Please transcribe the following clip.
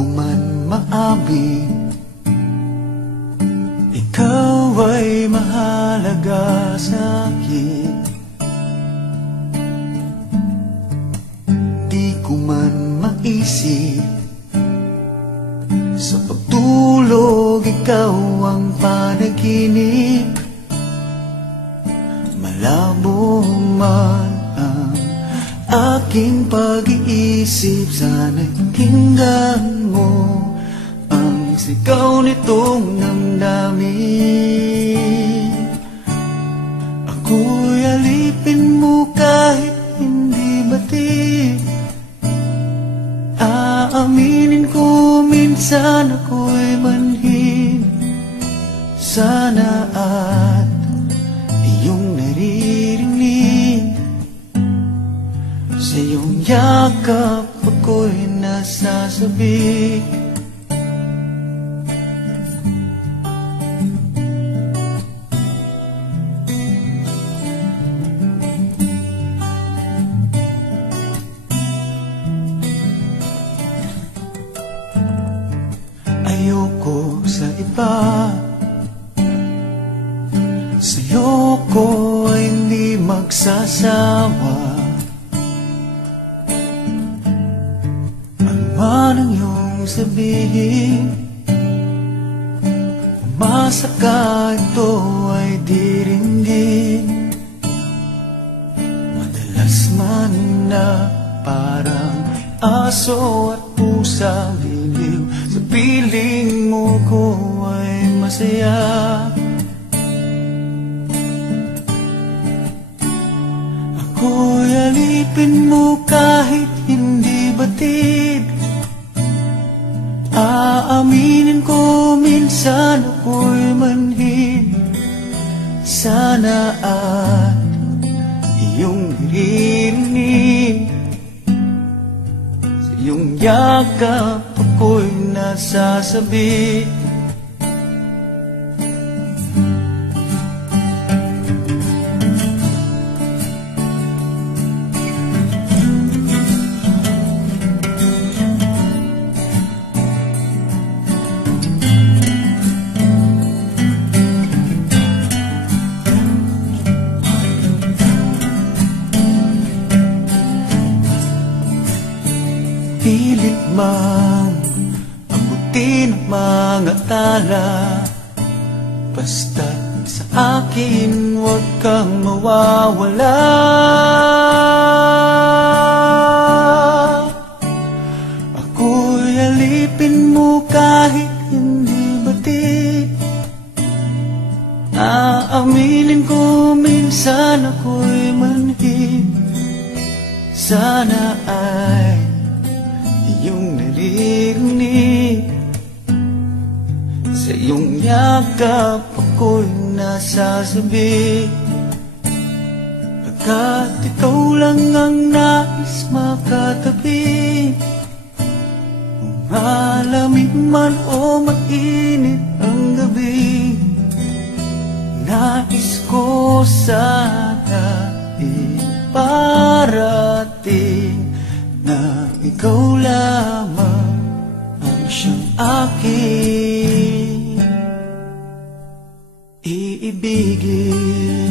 ko man maamin, ikaw ay mahalaga sa'kin. Di ko man maisip, sa pagtulog ikaw ang panaginip. Malabo man ang aking pag-iisip, sana'y pakinggan mo ang sigaw nitong damdamin. Ako'y alipin mo kahit hindi batid. Aaminin ko minsan ako'y manhin. Sana at iyong naririnig, sa iyong yakap ako'y nasasabik. Ayoko sa iba, sa'yo ko ay hindi magsasawa. Ano man ang iyong sabihin, umasa ka ito ay diringgin. Madalas man na parang aso at pusa biliw, sa piling mo ko ay masaya. Ako'y alipin mo kahit hindi batid. Aaminin ko minsan ako'y manhin. Sana at iyong naririnig, sa iyong yakap ako'y nasasabi. Pilit mang abutin ang mga tala, basta't sa akin huwag kang mawawala. Ako'y alipin mo kahit hindi batid. Aaminin ko minsan ako'y manhid. Sana ay iyong naririnig, sa iyong yakap ako'y nasasabi. Pagkat ikaw lang ang nais makatabi, malamig man o mainit ang gabi, nais ko sana iparating na ikaw lamang ang siyang aking iibigin.